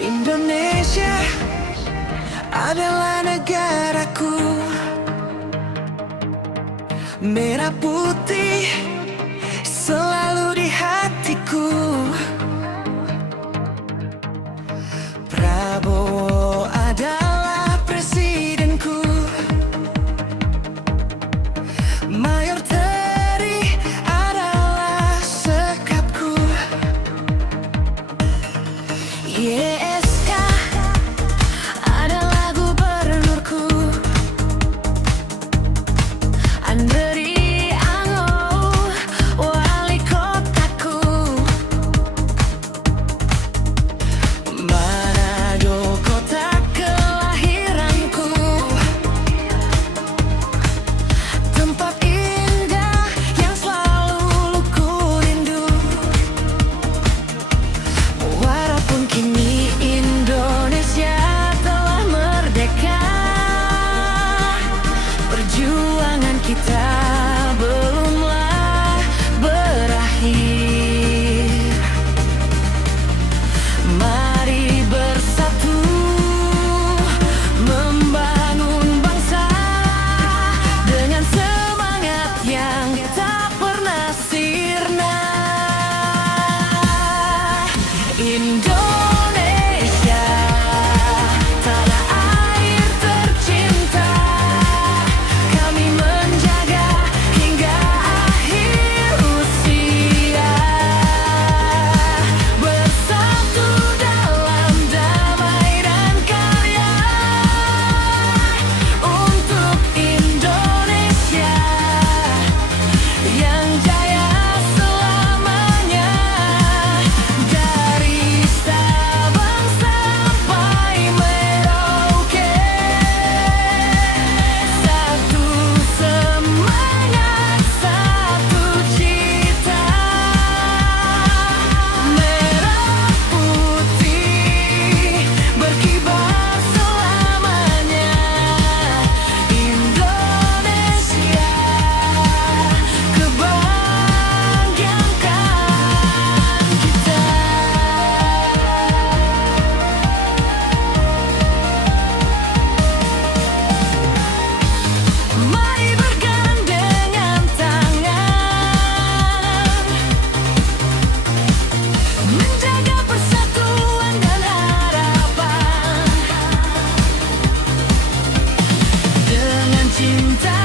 Indonesia adalah negaraku, merah putih selalu di hatiku. Prabowo adalah presidenku, Mayor Teri adalah sekapku, YSK adalah gubernurku, Andri Ango wali kotaku, Manado kota kelahiranku, tempat indah yang selalu ku rindu. Walaupun kini Indonesia telah merdeka, perjuangan kita belumlah berakhir. Mari bersatu membangun bangsa dengan semangat yang tak pernah sirna. Indonesia, tanah air tercinta, kami menjaga hingga akhir usia. Bersatu dalam damai dan karya untuk Indonesia yang jaya selamanya. Dari Sabang sampai Merauke, satu semangat, satu cita, merah putih berkibar selamanya. Indonesia, kebanggaan kita. Mari bergandengan tangan, menjaga persatuan dan harapan, dengan cinta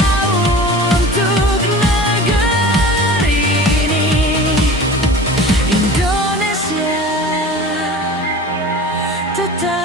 untuk negeri ini. Indonesia tetap